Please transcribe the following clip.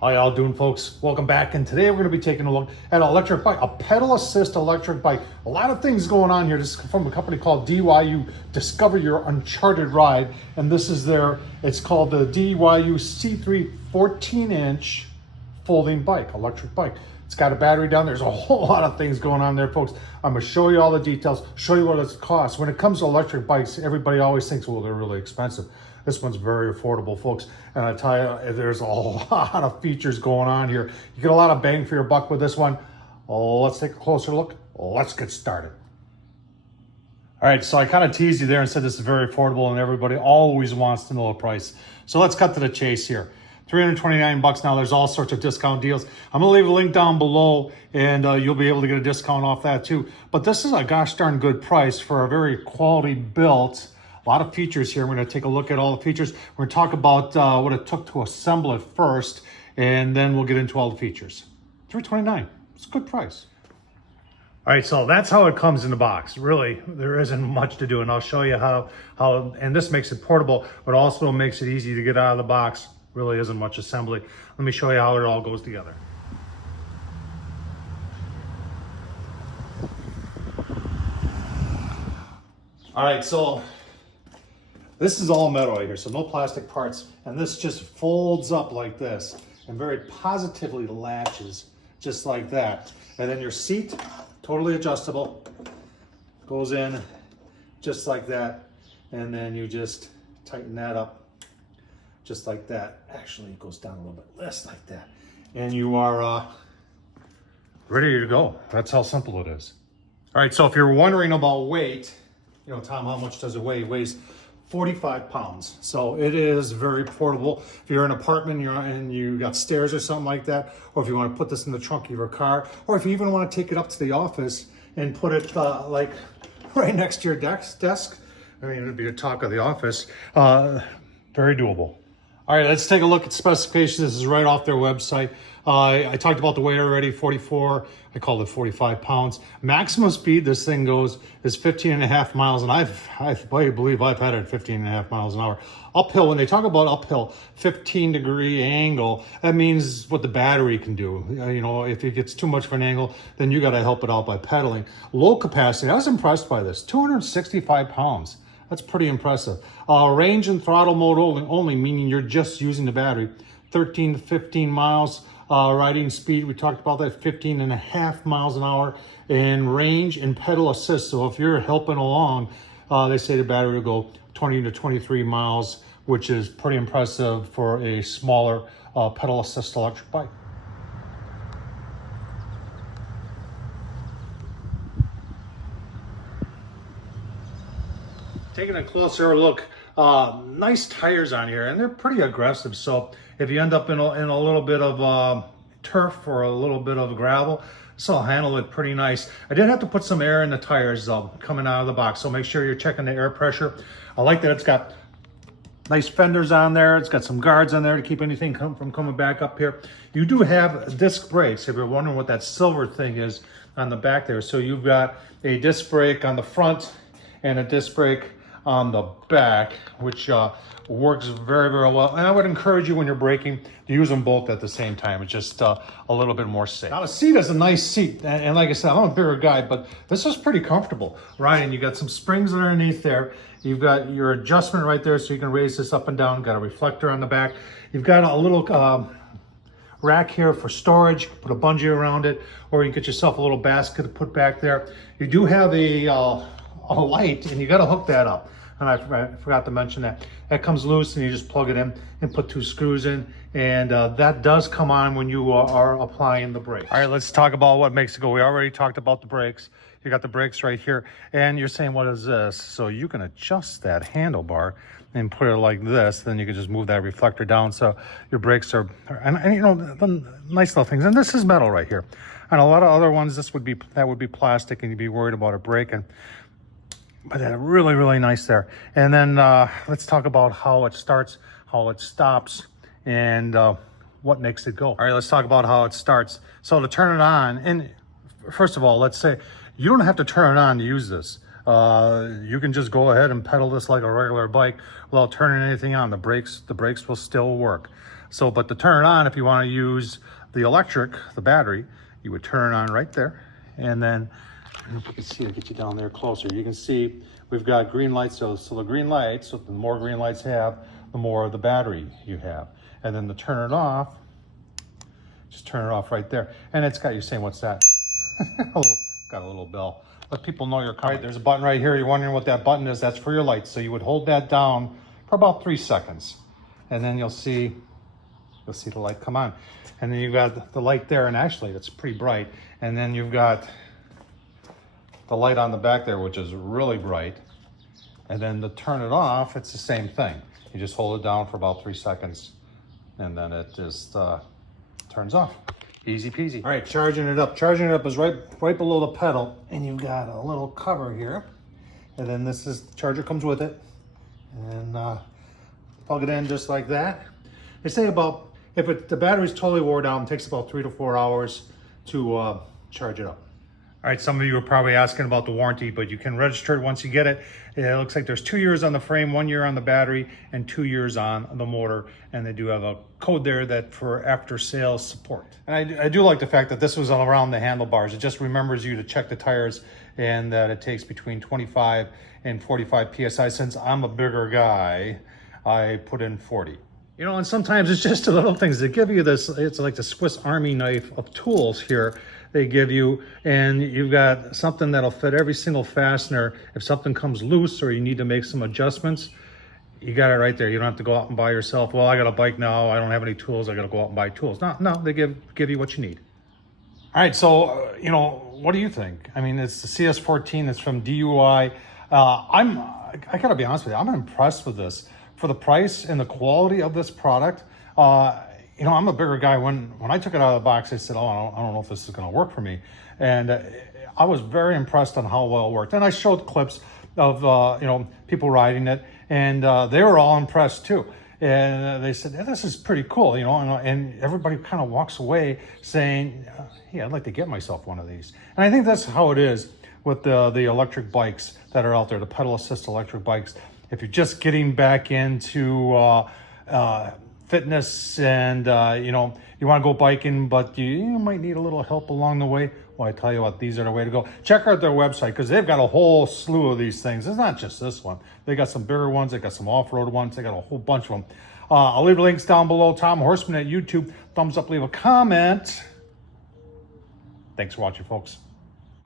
How y'all doing, folks? Welcome back, and today we're going to be taking a look at an electric bike, a pedal assist electric bike. A lot of things going on here. This is from a company called DYU, Discover Your Uncharted Ride, and this is it's called the DYU C3 14-inch folding bike, electric bike. It's got a battery down there. There's a whole lot of things going on there, folks. I'm going to show you all the details, show you what it costs. When it comes to electric bikes, everybody always thinks, well, they're really expensive. This one's very affordable, folks. And I tell you, there's a lot of features going on here. You get a lot of bang for your buck with this one. Oh, let's take a closer look. Let's get started. All right, so I kind of teased you there and said this is very affordable and everybody always wants to know the price. So let's cut to the chase here. $329 now. There's all sorts of discount deals. I'm gonna leave a link down below and you'll be able to get a discount off that too. But this is a gosh darn good price for a very quality built. A lot of features here. We're going to take a look at all the features. We're going to talk about what it took to assemble it first, and then we'll get into all the features. $329. It's a good price. All right, so that's how it comes in the box. Really, there isn't much to do, and I'll show you how and this makes it portable, but also makes it easy to get out of the box. Really isn't much assembly. Let me show you how it all goes together. All right, so this is all metal right here, so no plastic parts. And this just folds up like this and very positively latches just like that. And then your seat, totally adjustable, goes in just like that. And then you just tighten that up just like that. Actually, it goes down a little bit less like that. And you are ready to go. That's how simple it is. All right, so if you're wondering about weight, you know, Tom, how much does it weigh? It weighs 45 pounds. So it is very portable. If you're in an apartment and you got stairs or something like that, or if you want to put this in the trunk of your car, or if you even want to take it up to the office and put it like right next to your desk, I mean, it'd be the talk of the office. Very doable. All right, let's take a look at specifications. This is right off their website. I talked about the weight already, 44. I called it 45 pounds. Maximum speed this thing goes is 15.5 miles, and I believe I've had it at 15.5 miles an hour. Uphill, when they talk about uphill, 15-degree angle, that means what the battery can do. You know, if it gets too much of an angle, then you got to help it out by pedaling. Low capacity, I was impressed by this, 265 pounds. That's pretty impressive. Range and throttle mode only, meaning you're just using the battery. 13 to 15 miles. Riding speed, we talked about that, 15.5 miles an hour. And range and pedal assist. So if you're helping along, they say the battery will go 20 to 23 miles, which is pretty impressive for a smaller pedal assist electric bike. Taking a closer look, nice tires on here, and they're pretty aggressive. So if you end up in a little bit of turf or a little bit of gravel, this will handle it pretty nice. I did have to put some air in the tires coming out of the box, so make sure you're checking the air pressure. I like that it's got nice fenders on there. It's got some guards on there to keep anything from coming back up here. You do have disc brakes, if you're wondering what that silver thing is on the back there. So you've got a disc brake on the front and a disc brake on the back, which works very, very well. And I would encourage you when you're braking to use them both at the same time. It's just a little bit more safe. Now the seat is a nice seat. And like I said, I'm a bigger guy, but this is pretty comfortable. Right, and you got some springs underneath there. You've got your adjustment right there so you can raise this up and down. Got a reflector on the back. You've got a little rack here for storage. Put a bungee around it, or you get yourself a little basket to put back there. You do have a light, and you got to hook that up. And I forgot to mention that. That comes loose, and you just plug it in and put 2 screws in, and that does come on when you are applying the brake. All right, let's talk about what makes it go. We already talked about the brakes. You got the brakes right here, and you're saying, what is this? So you can adjust that handlebar and put it like this. Then you can just move that reflector down, so your brakes are, and you know, the nice little things. And this is metal right here. And a lot of other ones, that would be plastic, and you'd be worried about it breaking. But really, really nice there. And then let's talk about how it starts, how it stops, and what makes it go. All right, let's talk about how it starts. So to turn it on, and first of all, let's say you don't have to turn it on to use this. You can just go ahead and pedal this like a regular bike without turning anything on. The brakes will still work. So, but to turn it on, if you want to use the electric, the battery, you would turn it on right there. And then, if you can see, I'll get you down there closer. You can see we've got green lights. So the green lights, so the more green lights have, the more of the battery you have. And then to turn it off, just turn it off right there. And it's got you saying, what's that? Got a little bell. Let people know you're coming. Right, there's a button right here. You're wondering what that button is. That's for your lights. So you would hold that down for about 3 seconds. And then you'll see the light come on. And then you've got the light there, and actually it's pretty bright. And then you've got the light on the back there, which is really bright. And then to turn it off, it's the same thing. You just hold it down for about 3 seconds, and then it just turns off. Easy peasy. All right, charging it up. Charging it up is right below the pedal, and you've got a little cover here. And then the charger comes with it. And plug it in just like that. They say about, if the battery's totally wore down, it takes about 3 to 4 hours to charge it up. All right, some of you are probably asking about the warranty, but you can register it once you get it. It looks like there's 2 years on the frame, 1 year on the battery, and 2 years on the motor. And they do have a code there that for after sales support. And I do like the fact that this was around the handlebars. It just remembers you to check the tires, and that it takes between 25 and 45 PSI. Since I'm a bigger guy, I put in 40. You know, and sometimes it's just the little things. They give you this, it's like the Swiss Army knife of tools here they give you, and you've got something that'll fit every single fastener. If something comes loose or you need to make some adjustments, you got it right there. You don't have to go out and buy yourself, well, I got a bike now, I don't have any tools, I got to go out and buy tools. No, they give you what you need. All right, so, you know, what do you think? I mean, it's the CS14, it's from DYU. I got to be honest with you, I'm impressed with this. For the price and the quality of this product, you know, I'm a bigger guy. When I took it out of the box, I said, oh, I don't know if this is going to work for me. And I was very impressed on how well it worked. And I showed clips of, you know, people riding it, and they were all impressed too. And they said, yeah, this is pretty cool, you know, and everybody kind of walks away saying, hey, I'd like to get myself one of these. And I think that's how it is with the electric bikes that are out there, the pedal assist electric bikes. If you're just getting back into fitness and, you know, you want to go biking, but you might need a little help along the way, well, I tell you what, these are the way to go. Check out their website, because they've got a whole slew of these things. It's not just this one. They got some bigger ones. They got some off-road ones. They got a whole bunch of them. I'll leave links down below. Tom Horsman at YouTube. Thumbs up, leave a comment. Thanks for watching, folks.